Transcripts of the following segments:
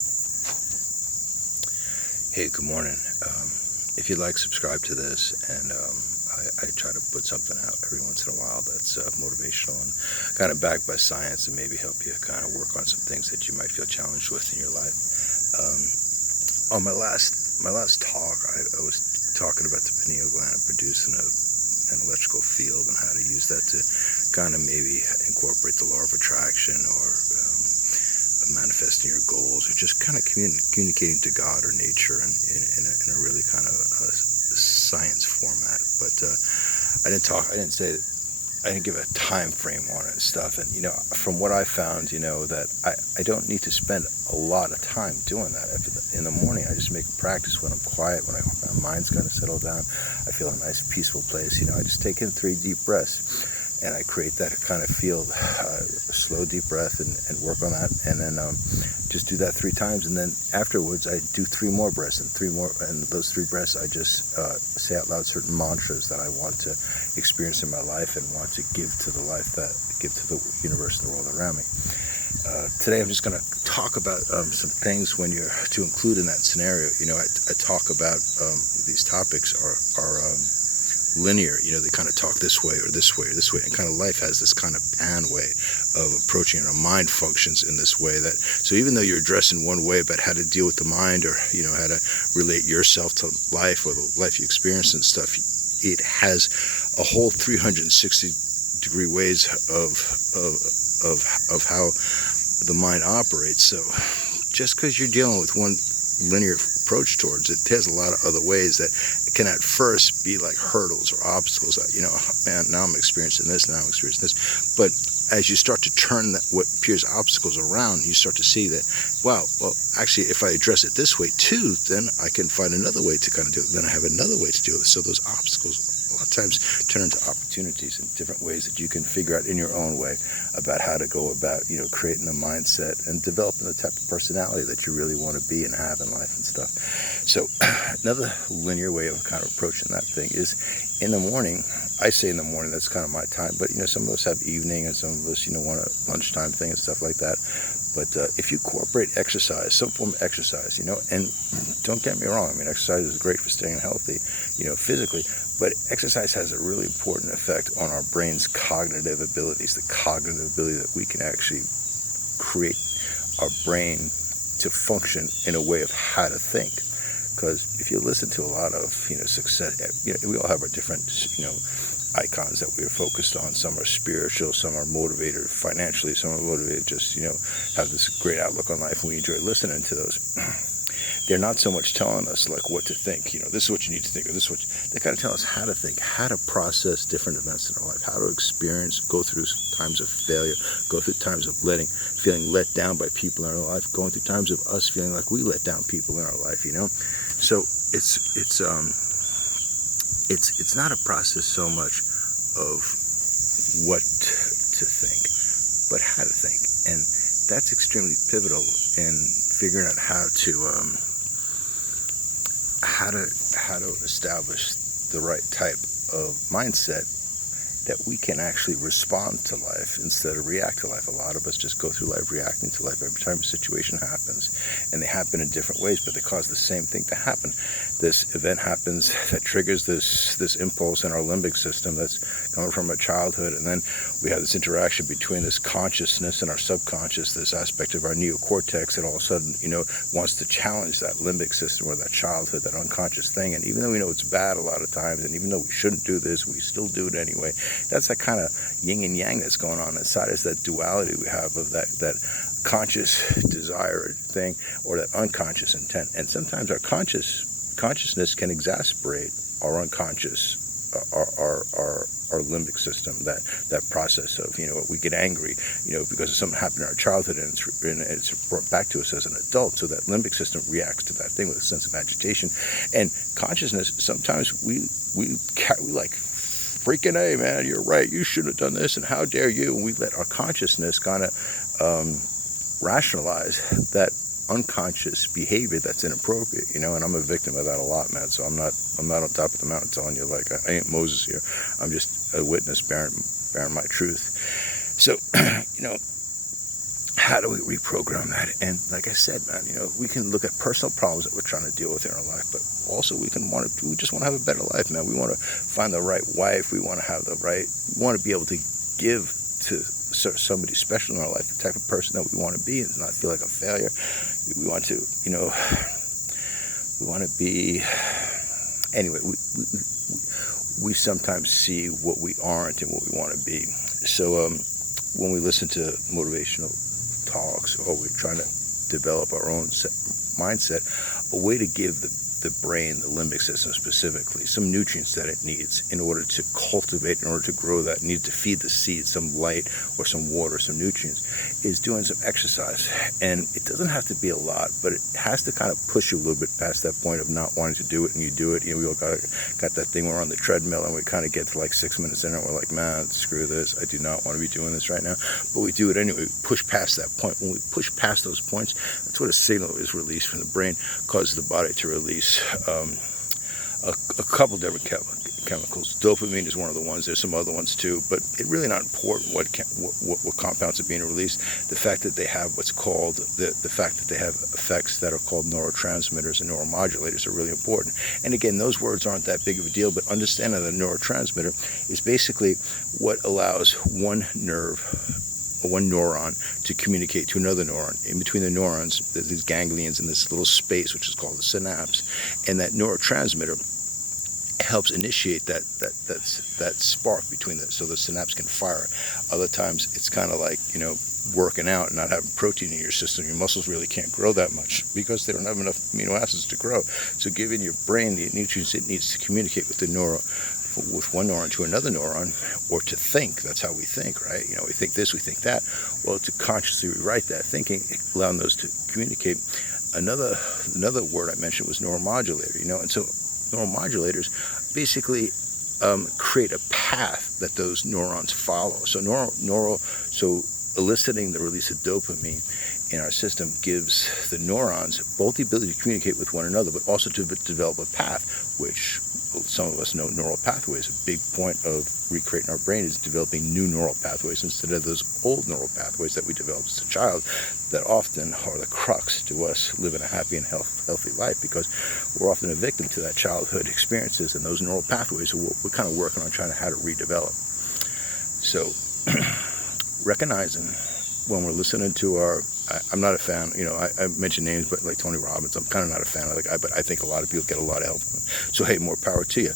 Hey, good morning. If you'd like, subscribe to this, and I try to put something out every once in a while that's motivational and kind of backed by science, and maybe help you kind of work on some things that you might feel challenged with in your life. On my last talk, I was talking about the pineal gland producing an electrical field and how to use that to kind of maybe incorporate the law of attraction or manifesting your goals, or just kind of communicating to God or nature in a really kind of science format. But I didn't give a time frame on it and stuff. And from what I found, that I don't need to spend a lot of time doing that. In the morning, I just make a practice when I'm quiet, when my mind's kind of settled down. I feel a nice, peaceful place. I just take in 3 deep breaths. And I create that kind of field, a slow, deep breath, and work on that. And then just do that 3 times. And then afterwards, I do 3 more breaths, and 3 more. And those 3 breaths, I just say out loud certain mantras that I want to experience in my life and want to give to the universe and the world around me. Today, I'm just going to talk about some things when you're to include in that scenario. I talk about these topics are linear. They kind of talk this way or this way or this way, and kind of life has this kind of pan way of approaching it. Our mind functions in this way that, so even though you're addressing one way about how to deal with the mind, or how to relate yourself to life or the life you experience and stuff, it has a whole 360-degree ways of how the mind operates. So just because you're dealing with one linear approach towards it, there's a lot of other ways that can at first be like hurdles or obstacles. Man, now I'm experiencing this, but as you start to turn what appears obstacles around, you start to see that, wow, well, actually, if I address it this way too, then I can find another way to kind of do it. Then I have another way to do it. So those obstacles a lot of times turn into opportunities in different ways that you can figure out in your own way about how to go about, creating a mindset and developing the type of personality that you really want to be and have in life and stuff. So another linear way of kind of approaching that thing is in the morning. I say in the morning, that's kind of my time, but some of us have evening, and some of us want a lunchtime thing and stuff like that. But if you incorporate exercise, some form of exercise, and don't get me wrong, exercise is great for staying healthy, physically, but exercise has a really important effect on our brain's cognitive abilities, the cognitive ability that we can actually create our brain to function in a way of how to think. Because if you listen to a lot of, success, we all have our different, icons that we are focused on. Some are spiritual, some are motivated financially, some are motivated just, have this great outlook on life, and we enjoy listening to those. They're not so much telling us like what to think, this is what you need to think, or this is what they kind of tell us how to think, how to process different events in our life, how to experience, go through times of failure, go through times of feeling let down by people in our life, going through times of us feeling like we let down people in our life, So it's not a process so much of what to think, but how to think, and that's extremely pivotal in figuring out how to establish the right type of mindset that we can actually respond to life instead of react to life. A lot of us just go through life reacting to life every time a situation happens, and they happen in different ways, but they cause the same thing to happen. This event happens that triggers this impulse in our limbic system that's coming from our childhood, and then we have this interaction between this consciousness and our subconscious, this aspect of our neocortex that all of a sudden, wants to challenge that limbic system or that childhood, that unconscious thing. And even though we know it's bad a lot of times, and even though we shouldn't do this, we still do it anyway. That's that kind of yin and yang that's going on inside us, that duality we have of that conscious desire thing or that unconscious intent. And sometimes our consciousness can exacerbate our unconscious, our limbic system, that process of, we get angry, because something happened in our childhood, and it's brought back to us as an adult. So that limbic system reacts to that thing with a sense of agitation. And consciousness, sometimes we like, freaking A, man, you're right, you shouldn't have done this, and how dare you, and we let our consciousness kind of rationalize that unconscious behavior that's inappropriate, and I'm a victim of that a lot, man. So I'm not on top of the mountain telling you like I ain't Moses here. I'm just a witness bearing my truth. So how do we reprogram that? And like I said, man, we can look at personal problems that we're trying to deal with in our life, but also we just want to have a better life, man. We want to find the right wife. We want to have we want to be able to give to somebody special in our life, the type of person that we want to be, and not feel like a failure. We want to, we want to be, anyway, we sometimes see what we aren't and what we want to be. So when we listen to motivational talks, or we're trying to develop our own mindset, a way to give the brain, the limbic system specifically, some nutrients that it needs in order to cultivate, in order to grow that, need to feed the seed some light or some water, some nutrients, is doing some exercise. And it doesn't have to be a lot, but it has to kind of push you a little bit past that point of not wanting to do it, and you do it. We all got that thing, we're on the treadmill and we kind of get to like 6 minutes in and we're like, man, screw this, I do not want to be doing this right now. But we do it anyway. We push past that point. When we push past those points, that's what a signal is released from the brain, causes the body to release a couple different chemicals. Dopamine is one of the ones. There's some other ones too, but it's really not important what compounds are being released. The fact that they have what's called the fact that they have effects that are called neurotransmitters and neuromodulators are really important. And again, those words aren't that big of a deal, but understanding that a neurotransmitter is basically what allows one neuron to communicate to another neuron. In between the neurons, there's these ganglions in this little space, which is called the synapse, and that neurotransmitter helps initiate that spark between so the synapse can fire. Other times, it's kind of like working out and not having protein in your system. Your muscles really can't grow that much because they don't have enough amino acids to grow. So giving your brain the nutrients it needs to communicate with with one neuron to another neuron, or to think. That's how we think, right? We think this, we think that. Well, to consciously rewrite that thinking, allowing those to communicate. Another word I mentioned was neuromodulator. And so neuromodulators basically create a path that those neurons follow. So so eliciting the release of dopamine in our system gives the neurons both the ability to communicate with one another, but also to develop a path, which some of us know neural pathways. A big point of recreating our brain is developing new neural pathways instead of those old neural pathways that we developed as a child that often are the crux to us living a happy and healthy life, because we're often a victim to that childhood experiences, and those neural pathways are what we're kind of working on trying to how to redevelop. So recognizing when we're listening to I'm not a fan, I mention names, but like Tony Robbins, I'm kind of not a fan of the guy, but I think a lot of people get a lot of help from him. So hey, more power to you.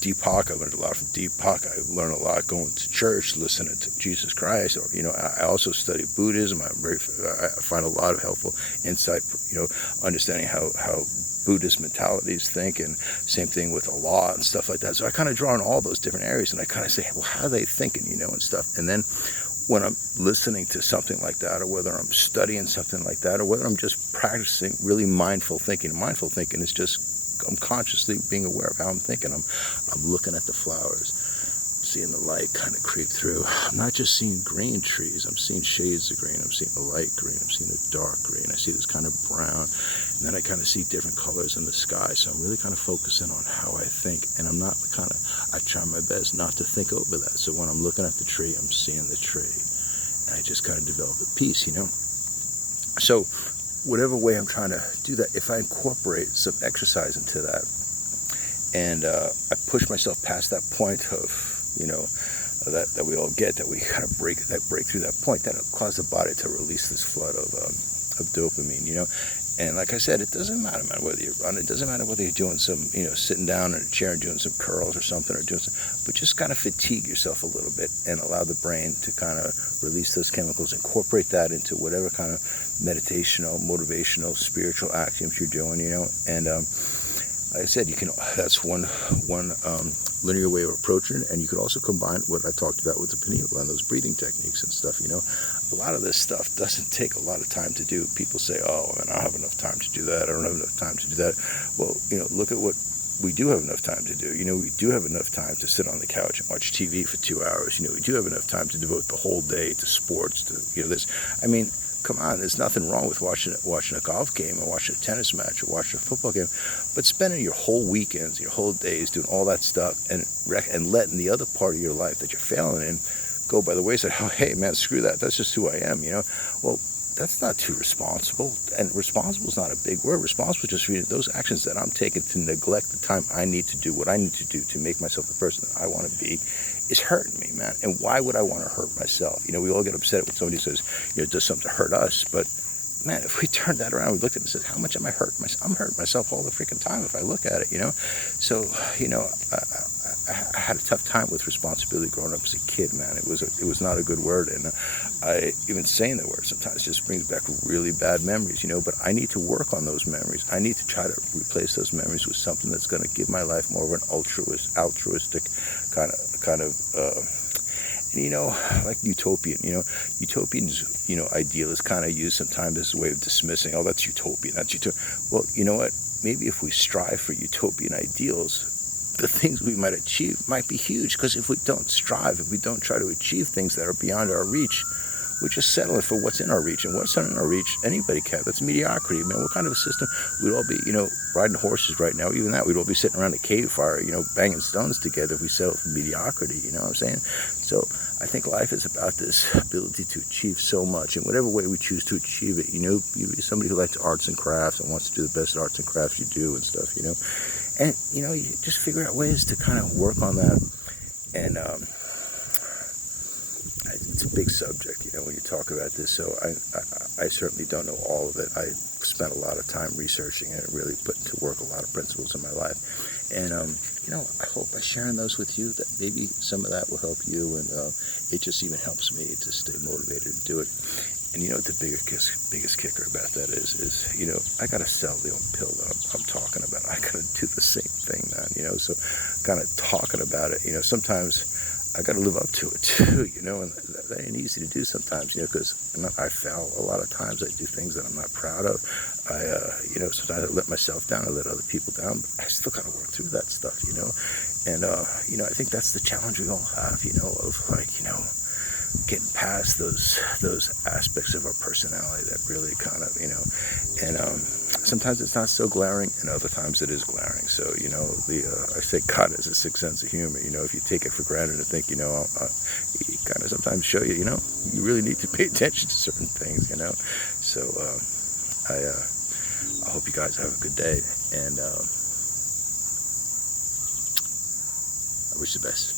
Deepak, I learned a lot from Deepak. I learned a lot going to church, listening to Jesus Christ, or I also study Buddhism. I find a lot of helpful insight, understanding how Buddhist mentalities think, and same thing with Allah and stuff like that. So I kind of draw on all those different areas, and I kind of say, well, how are they thinking, and stuff. And then when I'm listening to something like that, or whether I'm studying something like that, or whether I'm just practicing really mindful thinking. Mindful thinking is just, I'm consciously being aware of how I'm thinking. I'm looking at the flowers, seeing the light kind of creep through. I'm not just seeing green trees. I'm seeing shades of green. I'm seeing a light green. I'm seeing a dark green. I see this kind of brown. And then I kind of see different colors in the sky. So I'm really kind of focusing on how I think. And I'm not I try my best not to think over that. So when I'm looking at the tree, I'm seeing the tree. And I just kind of develop a peace, So whatever way I'm trying to do that, if I incorporate some exercise into that, and I push myself past that point of, that we all get, that we kind of break through that point, that'll cause the body to release this flood of dopamine, And like I said, it doesn't matter, man, whether you're running. It doesn't matter whether you're doing some, sitting down in a chair and doing some curls or something, or doing some, but just kind of fatigue yourself a little bit and allow the brain to kind of release those chemicals, incorporate that into whatever kind of meditational, motivational, spiritual actions you're doing, And like I said, that's one linear way of approaching it, and you could also combine what I talked about with the pineal gland, those breathing techniques and stuff. A lot of this stuff doesn't take a lot of time to do. People say, "Oh, man, I don't have enough time to do that. I don't have enough time to do that." Well, look at what we do have enough time to do. We do have enough time to sit on the couch and watch TV for 2 hours. We do have enough time to devote the whole day to sports, to this. I mean, come on, there's nothing wrong with watching a golf game or watching a tennis match or watching a football game, but spending your whole weekends, your whole days doing all that stuff and letting the other part of your life that you're failing in go by the wayside. Oh, hey, man, screw that. That's just who I am, you know. Well, that's not too responsible. And responsible is not a big word. Responsible is just reading those actions that I'm taking to neglect the time I need to do what I need to do to make myself the person that I want to be is hurting me, man. And why would I want to hurt myself? You know, we all get upset when somebody says, you know, does something to hurt us. But, man, if we turn that around, we look at it and say, how much am I hurting myself? I'm hurting myself all the freaking time if I look at it, you know. So, you know, I had a tough time with responsibility growing up as a kid, man. It was not a good word, and I even saying the word sometimes just brings back really bad memories, you know. But I need to work on those memories. I need to try to replace those memories with something that's going to give my life more of an altruistic kind of. And, you know, like utopian, you know, utopian's, you know, ideal is kind of used sometimes as a way of dismissing, oh, that's utopian, that's utopian. Well, you know what? Maybe if we strive for utopian ideals, the things we might achieve might be huge, because if we don't strive, if we don't try to achieve things that are beyond our reach, we're just settling for what's in our reach. And what's in our reach, anybody can. That's mediocrity, man. What kind of a system? We'd all be, you know, riding horses right now. Even that, we'd all be sitting around a cave fire, you know, banging stones together if we settle for mediocrity, you know what I'm saying? So I think life is about this ability to achieve so much in whatever way we choose to achieve it. You know, you be somebody who likes arts and crafts and wants to do the best arts and crafts you do and stuff, you know. And, you know, you just figure out ways to kind of work on that. And it's a big subject, you know, when you talk about this. So I certainly don't know all of it. I spent a lot of time researching it and really put to work a lot of principles in my life. And, you know, I hope by sharing those with you that maybe some of that will help you. And it just even helps me to stay motivated to do it. And, you know, the biggest kicker about that is you know, I got to sell the old pill that I'm talking about. I got to do the same thing, man, you know. So kind of talking about it, you know, sometimes I got to live up to it too, you know, and that ain't easy to do sometimes, you know, because I fail a lot of times. I do things that I'm not proud of. You know, sometimes I let myself down, I let other people down, but I still got to work through that stuff, you know. And, you know, I think that's the challenge we all have, you know, of like, you know, getting past those aspects of our personality that really kind of, you know, and sometimes it's not so glaring, and other times it is glaring. So, you know, I say God has a sixth sense of humor. You know, if you take it for granted and think, you know, he kind of sometimes show you, you know, you really need to pay attention to certain things, you know. So I hope you guys have a good day, and I wish you the best.